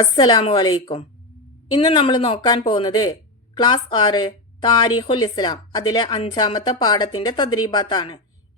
അസ്സലാമു അലൈക്കും. ഇന്ന് നമ്മൾ നോക്കാൻ പോകുന്നത് ക്ലാസ് 6 താരിഖുൽ ഇസ്ലാം അതിലെ 5ാമത്തെ പാഠത്തിന്റെ തദ്രീബാത്താണ്.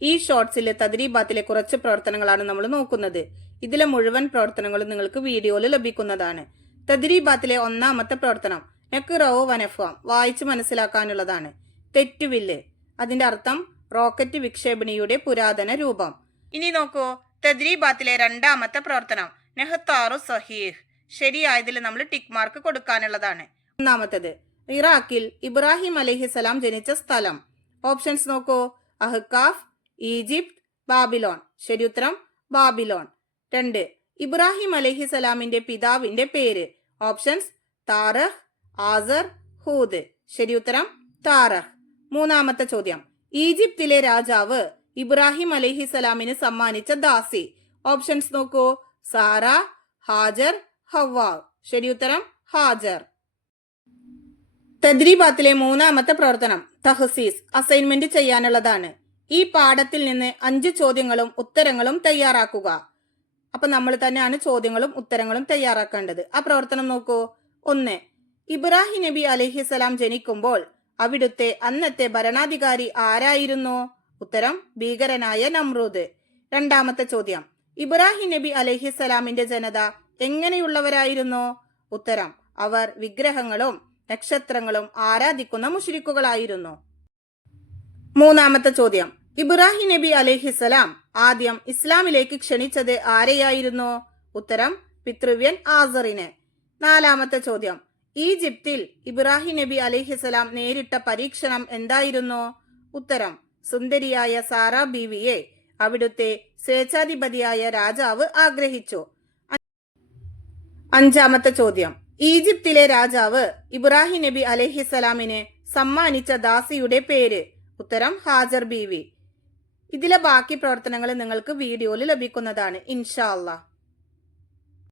ഈ ഷോർട്സിലെ തദ്രീബാത്തിലെ കുറച്ച് പ്രവർത്തനങ്ങളാണ് നമ്മൾ നോക്കുന്നത്. ഇതിലെ മുഴുവൻ പ്രവർത്തനങ്ങളും നിങ്ങൾക്ക് വീഡിയോയിൽ ലഭിക്കുന്നതാണ്. തദ്രീബാത്തിലെ 1ാമത്തെ പ്രവർത്തനം നെക്റോ വനഫാം വായിച്ച് മനസ്സിലാക്കാനുള്ളതാണ്. തെറ്റുവില്ല് അതിന്റെ അർത്ഥം റോക്കറ്റ് വിക്ഷേപണിയുടെ പുരാതന രൂപം. ഇനി നോക്കൂ, തദ്രീബാത്തിലെ 2ാമത്തെ പ്രവർത്തനം നെഹ്താറു സഹീഹ് ശരിയായതിൽ നമ്മൾ ടിക്ക് മാർക്ക് കൊടുക്കാനുള്ളതാണ്. 1ാമത്തേത് ഇറാഖിൽ ഇബ്രാഹിം അലൈഹിസലാം ജനിച്ച സ്ഥലം. ഓപ്ഷൻസ് നോക്കൂ: അഹ്കാഫ്, ഈജിപ്ത്, ബാബിലോൺ. ശരിയുത്തരം ബാബിലോൺ. 2. ഇബ്രാഹിം അലൈഹിസലാമിന്റെ പിതാവിന്റെ പേര്. ഓപ്ഷൻസ് താറഹ്, ആസർ, ഹൂദ്. ശരിയുത്തരം താറഹ്. 3ാമത്തെ ചോദ്യം ഈജിപ്തിലെ രാജാവ് ഇബ്രാഹിം അലൈഹിസലാമിന് സമ്മാനിച്ച ദാസി. ഓപ്ഷൻസ് നോക്കൂ: സാറ, ഹാജർ, ഹവ്വാ. ശരിയുത്തരം ഹാജർ. തദ്രീബാത്തിലെ 3ാമത്തെ പ്രവർത്തനം തഹ്സീസ് അസൈൻമെന്റ് ചെയ്യാനുള്ളതാണ്. ഈ പാഠത്തിൽ നിന്ന് 5 ചോദ്യങ്ങളും ഉത്തരങ്ങളും തയ്യാറാക്കുക. അപ്പൊ നമ്മൾ തന്നെയാണ് ചോദ്യങ്ങളും ഉത്തരങ്ങളും തയ്യാറാക്കേണ്ടത്. ആ പ്രവർത്തനം നോക്കൂ. 1. ഇബ്രാഹിം നബി അലൈഹിസലാം ജനിക്കുമ്പോൾ അവിടുത്തെ അന്നത്തെ ഭരണാധികാരി ആരായിരുന്നു? ഉത്തരം ഭീകരനായ നമ്രൂദ്. 2ാമത്തെ ചോദ്യം ഇബ്രാഹിം നബി അലൈഹിസലാമിന്റെ ജനത എങ്ങനെയുള്ളവരായിരുന്നു? ഉത്തരം അവർ വിഗ്രഹങ്ങളും നക്ഷത്രങ്ങളും ആരാധിക്കുന്ന മുശ്രിക്കുകളായിരുന്നു. 3ാമത്തെ ചോദ്യം ഇബ്രാഹിം നബി അലൈഹിസലാം ആദ്യം ഇസ്ലാമിലേക്ക് ക്ഷണിച്ചത് ആരെയായിരുന്നു? ഉത്തരം പിതൃവ്യൻ ആസറിനെ. 4ാമത്തെ ചോദ്യം ഈജിപ്തിൽ ഇബ്രാഹിം നബി അലൈഹിസലാം നേരിട്ട പരീക്ഷണം എന്തായിരുന്നു? ഉത്തരം സുന്ദരിയായ സാറ ബീവിയെ അവിടുത്തെ സ്വേച്ഛാധിപതിയായ രാജാവ് ആഗ്രഹിച്ചു. 5ാമത്തെ ചോദ്യം ഈജിപ്തിലെ രാജാവ് ഇബ്രാഹിം നബി അലൈഹിസലാമിന് സമ്മാനിച്ച ദാസിയുടെ പേര്. ഉത്തരം ഹാജർ ബീവി. ഇതിലെ ബാക്കി പ്രവർത്തനങ്ങൾ നിങ്ങൾക്ക് വീഡിയോയിൽ ലഭിക്കുന്നതാണ് ഇൻഷാ അല്ലാഹ്.